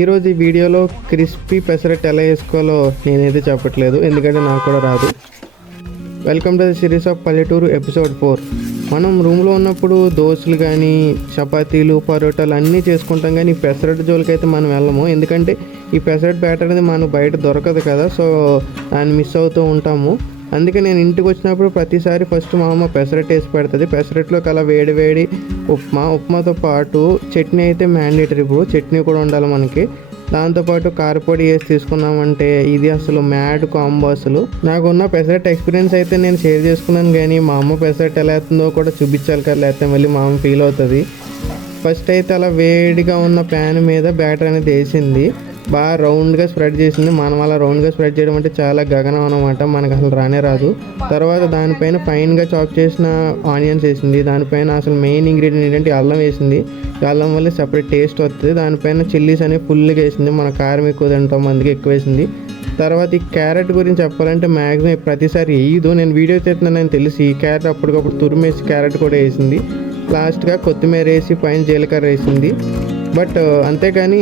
ఈరోజు ఈ వీడియోలో క్రిస్పీ పెసరట్టు ఎలా వేసుకోవాలో నేనైతే చెప్పట్లేదు, ఎందుకంటే నాకు కూడా రాదు. Welcome to the series of పల్లెటూరు ఎపిసోడ్ 4. మనం రూమ్లో ఉన్నప్పుడు దోశలు కానీ చపాతీలు పరోటాలు అన్నీ చేసుకుంటాం, కానీ ఈ పెసరట్టు జోలికైతే మనం వెళ్ళము. ఎందుకంటే ఈ పెసరట్టు బ్యాటర్ అనేది మనకు బయట దొరకదు కదా, సో దాన్ని మిస్ అవుతూ ఉంటాము. అందుకే నేను ఇంటికి వచ్చినప్పుడు ప్రతిసారి ఫస్ట్ మా అమ్మ పెసరట్టు వేసి పెడుతుంది. పెసరట్టులోకి అలా వేడి వేడి ఉప్మాతో పాటు చట్నీ అయితే మ్యాండేటరీ. ఇప్పుడు చట్నీ కూడా ఉండాలి మనకి. దాంతోపాటు కారపొడి వేసి తీసుకున్నామంటే ఇది అసలు మ్యాడ్ కాంబో. అసలు నాకున్న పెసరట్టు ఎక్స్పీరియన్స్ అయితే నేను షేర్ చేసుకున్నాను, కానీ మా అమ్మ పెసరట్టు ఎలా అవుతుందో కూడా చూపించాలి కదా, లేకపోతే మళ్ళీ మా అమ్మ ఫీల్ అవుతుంది. ఫస్ట్ అయితే అలా వేడిగా ఉన్న ప్యాన్ మీద బ్యాటర్ అనేది వేసింది, బాగా రౌండ్గా స్ప్రెడ్ చేసింది. మనం అలా రౌండ్గా స్ప్రెడ్ చేయడం అంటే చాలా గగనం అనమాట, మనకు అసలు రానే రాదు. తర్వాత దానిపైన ఫైన్గా చాప్ చేసిన ఆనియన్స్ వేసింది. దానిపైన అసలు మెయిన్ ఇంగ్రీడియంట్ ఏంటంటే అల్లం వేసింది. అల్లం వల్ల సపరేట్ టేస్ట్ వస్తుంది. దానిపైన చిల్లీస్ అనేవి ఫుల్గా వేసింది, మన కారం ఎక్కువ తింటాం అందుకే ఎక్కువ వేసింది. తర్వాత ఈ క్యారెట్ గురించి చెప్పాలంటే మ్యాక్సిమం ప్రతిసారి వేయదు, నేను వీడియో చేస్తున్నానని తెలిసి క్యారెట్ అప్పటికప్పుడు తురిమేసి క్యారెట్ కూడా వేసింది. లాస్ట్గా కొత్తిమీర వేసి పైన జీలకర్ర వేసింది. బట్ అంతేకాని